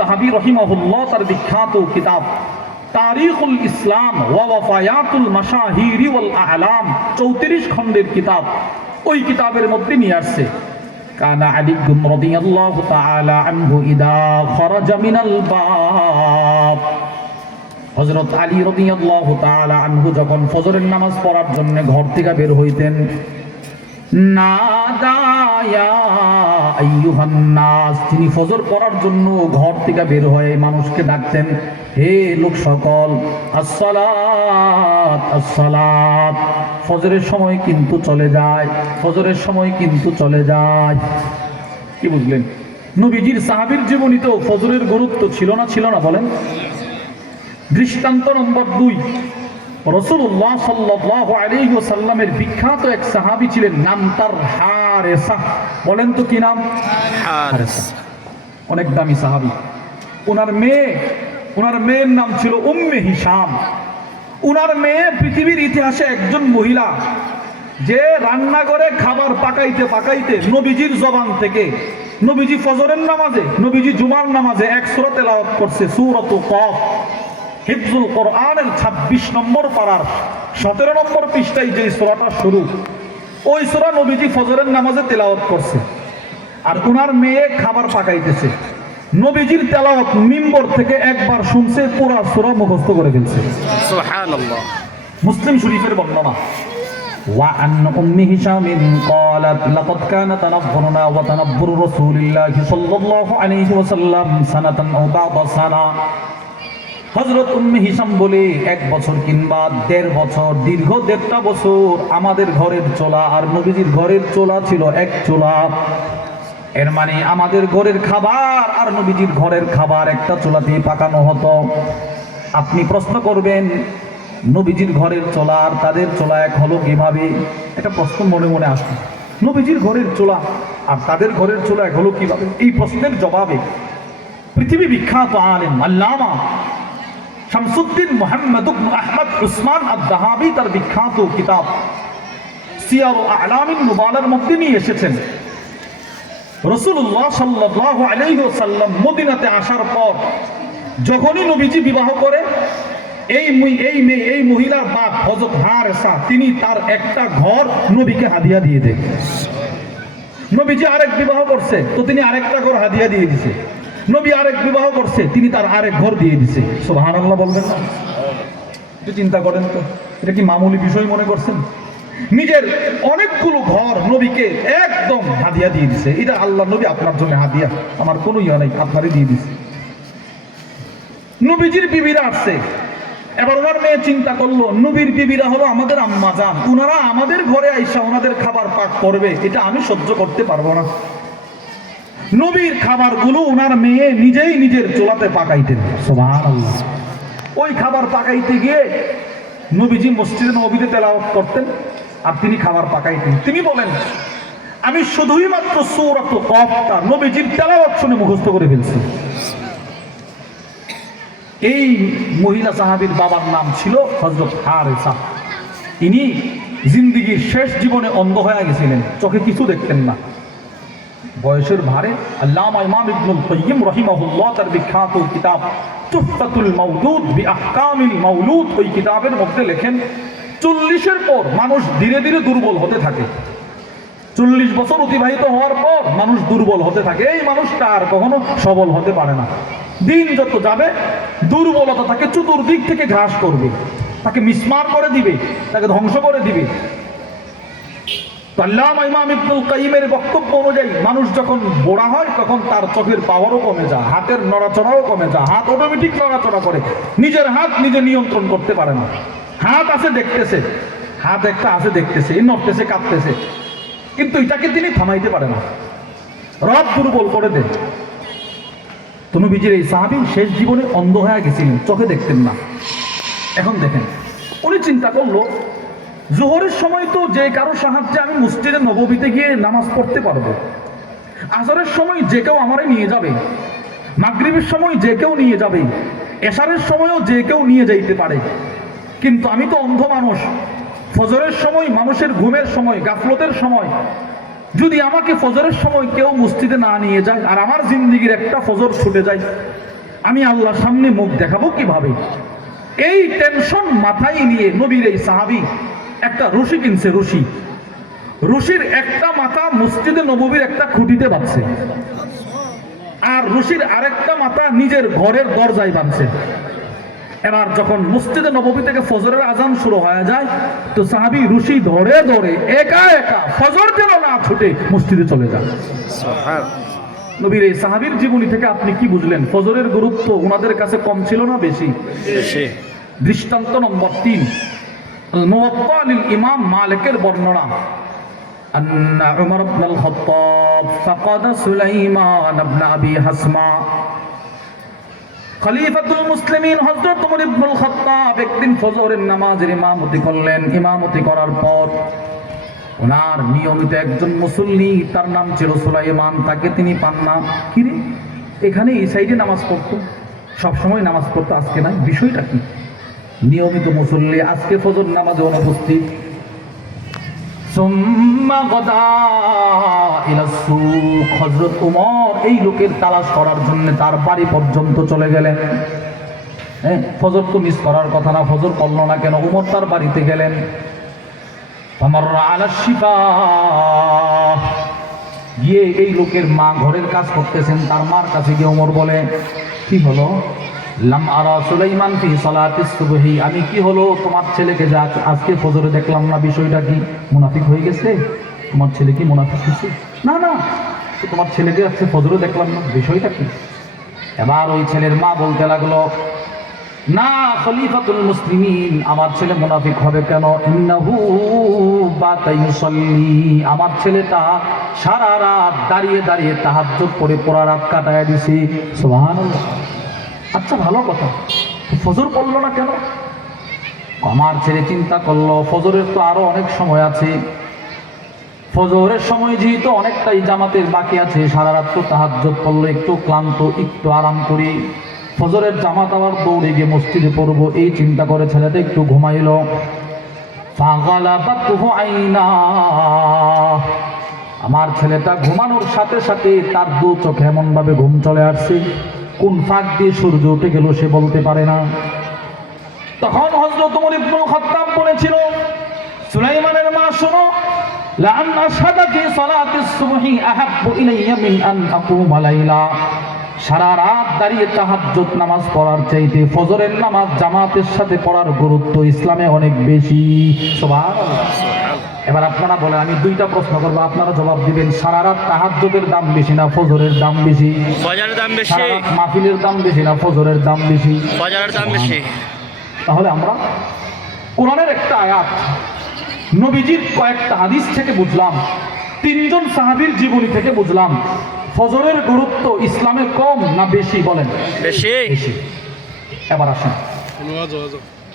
দাহাবি রহিমাহুল্লাহ তার বিখ্যাত কিতাব তারিখুল ইসলাম ওয়া ওয়াফায়াতুল মাশাহিরি ওয়াল আ'লাম 34 খণ্ডের কিতাব, ওই কিতাবের মধ্যে নিয়ে আসছে কানা আলী রাদিয়াল্লাহু তাআলা আনহু ইদা খারাজা মিনাল বাব, হযরত আলী রাদিয়াল্লাহু তাআলা আনহু যখন ফজরের নামাজ পড়ার জন্য ঘর থেকে বের হইতেন, নাদায়া আইয়ুহান নাস, তিনি ফজর পড়ার জন্য ঘর থেকে বের হয়ে মানুষকে ডাকতেন, হে লোক সকল, আসসালাত আসসালাত, ফজরের সময় কিন্তু চলে যায়, ফজরের সময় কিন্তু চলে যায়। কি বুঝলেন? নবীজির সাহাবীর জীবনীতেও ফজরের গুরুত্ব ছিল না, ছিল না বলেন? দৃষ্টান্ত নম্বর 2, রাসূলুল্লাহ সাল্লাল্লাহু আলাইহি ওয়াসাল্লামের বিখ্যাত এক সাহাবী ছিলেন, নাম তার হারেসা। বলেন তো কি নাম? হারেসা। অনেক দামি সাহাবী। ওনার মেয়ের নাম ছিল উম্মে হিশাম। ওনার মেয়ে পৃথিবীর ইতিহাসে একজন মহিলা যে রান্নাঘরে খাবার পাকাইতে পাকাইতে নবীজির জবান থেকে, নবীজি ফজরের নামাজে, নবীজি জুমার নামাজে এক সূরা তেলাওয়াত করছে, সূরাতুল কফ, হিফজুল কোরআনের 26 নম্বর পারার 17 নম্বর পৃষ্ঠায় যে সূরাটা শুরু, ওই সূরা নবীজি ফজরের নামাজে তেলাওয়াত করছে। আর ওনার মেয়ে খাবার পাকাইতেছে, নবীজির তেলাওয়াত মিম্বর থেকে একবার শুনছে, পুরা সূরা মুখস্থ করে ফেলছে। সুবহানাল্লাহ। মুসলিম শরীফের বর্ণনা। وعن أم هشام قالت لقد كان تنبرنا وتنبر رسول الله صلى الله عليه وسلم سنة أو بعض سنة। হযরত উম্মে হিশাম বলে 1 বছর কিংবা 1.5 বছর, দীর্ঘ 1.5 বছর আমাদের ঘরের চোলা আর নবীজির ঘরের চোলা ছিল এক চোলা। এর মানে আমাদের ঘরের খাবার আর নবীজির ঘরের খাবার একটা চোলাতেই পাকানো হতো। আপনি প্রশ্ন করবেন, নবীজির ঘরের চোলা আর তাদের চোলা এক হলো কিভাবে? এটা প্রশ্ন মনে মনে আসবে। নবীজির ঘরের চোলা আর তাদের ঘরের চোলা এক হলো কিভাবে? এই প্রশ্নের জবাবে পৃথিবী বিখ্যাত আলেম আল্লামা শামসুদ্দিন মুহাম্মদ ইবনে আহমদ উসমান আদ-দাহাবি তার বিখ্যাত কিতাব সিয়ার আ'লামিন নুবালার মধ্যে নিয়ে এসেছেন, রাসূলুল্লাহ সাল্লাল্লাহু আলাইহি ওয়াসাল্লাম মদিনাতে আসার পর যখনই নবীজি বিবাহ করে, এই মহিলার বাপ হযরত হারেসা, তিনি তার একটা ঘর নবীকে হাদিয়া দিয়ে দেন। নবীজি আরেক বিবাহ করছে তো তিনি আরেকটা ঘর হাদিয়া দিয়ে দিয়েছে। নবী আরেক বিবাহ করছে, তিনি তার আরেক ঘর দিয়ে দিছে। সুবহানাল্লাহ বলবেন না? একটু চিন্তা করেন তো, এটা কি মামুলি বিষয় মনে করছেন? নিজের অনেকগুলো ঘর নবীকে একদম হাদিয়া দিয়ে দিছে। এটা আল্লাহ নবী আপনার জন্য হাদিয়া, আমার কোনো ইয়া নাই, আপনারই দিয়ে দিছে। নবীজির বিবিরা আসছে, এবার ওনার মেয়ে চিন্তা করলো, নবীর বিবিরা হলো আমাদের আম্মা জান, ওনারা আমাদের ঘরে আইসা ওনাদের খাবার পাক করবে, এটা আমি সহ্য করতে পারবো না। নবীর খাবারগুলো ওনার মেয়ে নিজেই নিজের চোলাতে পাকাইতেন। সুবহানাল্লাহ। ওই খাবার পাকাইতে গিয়ে নবীজি মসজিদে নববীতে তেলাওয়াত করতেন আর তিনি খাবার পাকাইতেন। তিনি বলেন, আমি শুধুই মাত্র সূরাতুল কফটা নবীজির তেলাওয়াত শুনে মুখস্থ করে ফেলছি। এই মহিলা সাহাবীর বাবার নাম ছিল হযরত হারেসা। তিনি জিন্দেগীর শেষ জীবনে অন্ধ হয়ে গেছিলেন, চোখে কিছু দেখতেন না। বয়সের ভারে আল্লামা ইমাম ইবনুল কাইয়্যিম রাহিমাহুল্লাহ তার বিখ্যাত কিতাব তুহফাতুল মাওলুদ বিআহকামিল মাওলুদ, ওই কিতাবের মধ্যে লেখেন, 40-এর পর মানুষ ধীরে ধীরে দুর্বল হতে থাকে। 40 বছর অতিবাহিত হওয়ার পর মানুষ দুর্বল হতে থাকে। এই মানুষটা আর কখনো সবল হতে পারে না। দিন যত যাবে দুর্বলতা তাকে চতুর্দিক থেকে ঘাস করবে, তাকে মিসমার করে দিবে, তাকে ধ্বংস করে দিবে। আল্লামা ইমাম ইবনুল কাইয়্যিমের বক্তব্য অনুযায়ী মানুষ যখন বুড়া হয় তখন তার চোখের পাওয়ারও কমে যায়, হাতের নড়াচড়াও কমে যায়, হাত অটোমেটিক নড়াচড়া করে, নিজের হাত নিজে নিয়ন্ত্রণ করতে পারে না। হাত আছে দেখতেছে, হাত একটা আছে দেখতেছে, নড়তেছে কাঁপতেছে, কিন্তু এটাকে তিনি থামাইতে পারে না, রব দুর্বল করে দেয়। তো নবীজির এই সাহাবী শেষ জীবনে অন্ধ হয়ে গেছিলেন, চোখে দেখতেন না। এখন দেখেন, উনি চিন্তা করলো, জোহরের সময় তো যে কারো সাহায্যে আমি মসজিদে নববীতে গিয়ে নামাজ পড়তে পারবো, আসরের সময় যে কেউ আমারে নিয়ে যাবে, মাগরিবের সময় যে কেউ নিয়ে যাবে, এশারের সময়ও যে কেউ নিয়ে যাইতে পারে, কিন্তু আমি তো অন্ধ মানুষ। ফজরের সময় মানুষের ঘুমের সময়, গাফলতের সময়, যদি আমাকে ফজরের সময় কেউ মসজিদে না নিয়ে যায় আর আমার জিন্দিগির একটা ফজর ছুটে যায়, আমি আল্লাহর সামনে মুখ দেখাবো কিভাবে? এই টেনশন মাথায় নিয়ে নবীর এই সাহাবী একটা রশি কিনছে। রশির একটা মাথা মসজিদে নববীর একটা খুঁটিতে বাঁধছে, আর রশির আরেকটা মাথা নিজের ঘরের দরজায় বাঁধছে। এবার যখন মসজিদে নববী থেকে ফজরের আজান শুরু হয়ে যায়, তো সাহাবী রশি ধরে ধরে একা একা ফজর যেন না ছুটে মসজিদে চলে যায়। নবীর এই সাহাবীর জীবনী থেকে আপনি কি বুঝলেন? ফজরের গুরুত্ব ওনাদের কাছে কম ছিল না বেশি? দৃষ্টান্ত নম্বর 3, মুওয়াত্তা লিল ইমাম মালিকের বর্ণনা। আন্না উমর ইবনে আল খাত্তাব ফাকাদা সুলাইমান ইবনে আবি হাসমা। খলিফাতুল মুসলিমিন হযরত ওমর ইবনে আল খাত্তাব একদিন ফজরের নামাজের ইমামতি করলেন। ইমামতি করার পর ওনার নিয়মিত একজন মুসল্লি, তার নাম ছিল সুলাইমান, তাকে তিনি পান না। কিরে, এখানে এই সাইডে নামাজ পড়তো, সবসময় নামাজ পড়তো, আজকে নাই, বিষয়টা কি? নিয়মিত মুসল্লি, আজকে ফজর নামাজে অনুপস্থিত। হযরত ওমর এই লোকের তালাশ করার জন্য তার বাড়ি পর্যন্ত চলে গেলেন। ফজর তো মিস করার কথা না, ফজর পড়ল না কেন? ওমর তার বাড়িতে গেলেন। গিয়ে এই লোকের মা ঘরের কাজ করতেছেন, তার মার কাছে গিয়ে ওমর বলে, কি হলো? লাম আরা সুলাইমান ফি সালাতিস সুবহি। আমি কি হলো, তোমার ছেলেকে যা আজকে ফজরে দেখলাম না, বিষয়টা কি? মুনাফিক হয়ে গেছে? তোমার ছেলে কি মুনাফিক হয়েছে? না না, তোমার ছেলেকে আজকে ফজরে দেখলাম না, বিষয়টা কি? এবার ওই ছেলের মা বলতে লাগলো, না খলিফাতুল মুসলিমিন, আমার ছেলে মুনাফিক হবে কেন? ইন্নাহু বাতা ইউসাল্লি, আমার ছেলেটা সারা রাত দাঁড়িয়ে দাঁড়িয়ে তাহাজ্জুদ পড়ে পুরা রাত কাটায় দিছে। সুবহানাল্লাহ। আচ্ছা, ভালো কথা, ফজর পড়লো না কেন? আমার ছেলে চিন্তা করলো, ফজরের তো আরো অনেক সময় আছে, ফজরের সময় যেহেতু অনেকটাই জামাতের বাকি আছে, সারা রাত তো তাহাজ্জুদ পড়লো, একটু ক্লান্ত, একটু আরাম করি, ফজরের জামাত আবার দৌড়ে গিয়ে মসজিদে পড়বো, এই চিন্তা করে ছেলেটা একটু ঘুমাইল। আমার ছেলেটা ঘুমানোর সাথে সাথে তার দু চোখে এমন ভাবে ঘুম চলে আসছে, কোন ফাঁক দিয়ে সূর্য উঠে গেল সে বলতে পারে না। তখন হযরত ওমর ইবনে খাত্তাব বলেছিল, সুলাইমানের মা শোনো, লাআন আশহাদা ফি সালাতিস সুবহি আহাব্বু ইলাইয়া মিন আন আকুমা লাইলা। সারা রাত দাঁড়িয়ে তাহাজ্জুদ নামাজ পড়ার চাইতে ফজরের নামাজ জামাতের সাথে পড়ার গুরুত্ব ইসলামে অনেক বেশি। সুবহানাল্লাহ। এবার আপনারা বলেন, আমি দুইটা প্রশ্ন করবো, আপনারা জবাব দিবেন। সারা রাত তাহাজ্জুদের দাম বেশি না ফজরের দাম বেশি? ফজরের দাম বেশি। সারা রাত মাহফিলের দাম বেশি না ফজরের দাম বেশি? ফজরের দাম বেশি। তাহলে আমরা কোরআনের একটা আয়াত, নবীজির কয়েকটা হাদিস থেকে বুঝলাম, 3 জন সাহাবীর জীবনী থেকে বুঝলাম, ফজরের গুরুত্ব ইসলামে কম না বেশি? বলেন বেশি। বেশি। এবার আসেন,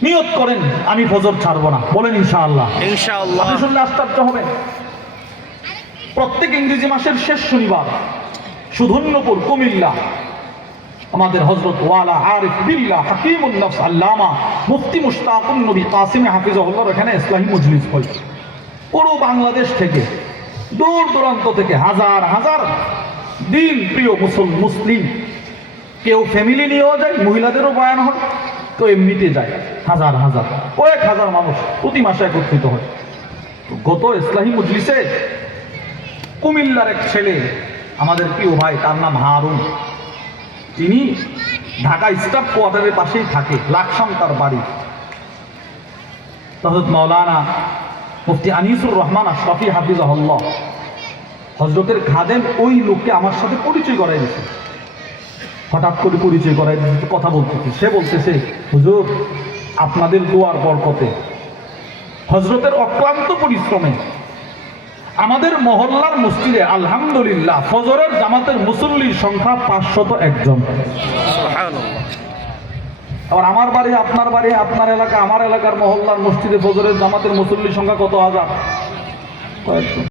নিয়ত করেন আমি ফজর ছাড়বো না, বলেন ইনশাআল্লাহ। ইনশাআল্লাহ। আপনি শুনলে আশ্চর্য হবেন, প্রত্যেক ইংরেজি মাসের শেষ শনিবার সুধন্যপুর কুমিল্লা আমাদের হযরত ওয়ালা আরিফ বিল্লাহ হাকিমুন নফস আল্লামা মুফতি মুশতাকুন নবী কাসিম হাফিজাহুল্লাহ এখানে ইসলামী মজলিস হয়। পুরো বাংলাদেশ থেকে, দূর দূরান্ত থেকে হাজার হাজার দিন প্রিয় মুসলিম, কেউ ফ্যামিলি নিয়েও যায়, মহিলাদেরও বয়ান হয়, তো এমনিতে যায়, হাজার হাজার কয়েক হাজার মানুষ প্রতি মাসে একত্রিত হয়। গত ইসলামী মজলিসে কুমিল্লার এক ছেলে, আমাদের প্রিয় ভাই, তার নাম হারুন, তিনি ঢাকা স্টাফ কোয়ার্টারের পাশেই থাকে, লাকসাম তার বাড়ি। হযরত মাওলানা মুফতি আনিসুর রহমান আশরাফি হাফিজাহুল্লাহ হযরতের খাদেম ওই লোককে আমার সাথে পরিচয় করাই দিয়েছে। হঠাৎ করে পরিচয় করাই দিয়েছে, কথা বলতেছে, সে বলতেছে, হুজুর আপনাদের দোয়ার বরকতে, হযরতের অক্লান্ত পরিশ্রমে আমাদের মহল্লার মসজিদে আলহামদুলিল্লাহ ফজরের জামাতের মুসল্লির সংখ্যা 501 জন। আবার আমার বাড়ি, আপনার বাড়ি, আপনার এলাকা, আমার এলাকার মহল্লার মসজিদে ফজরের জামাতের মুসল্লির সংখ্যা কত হাজার? কয়েকশো।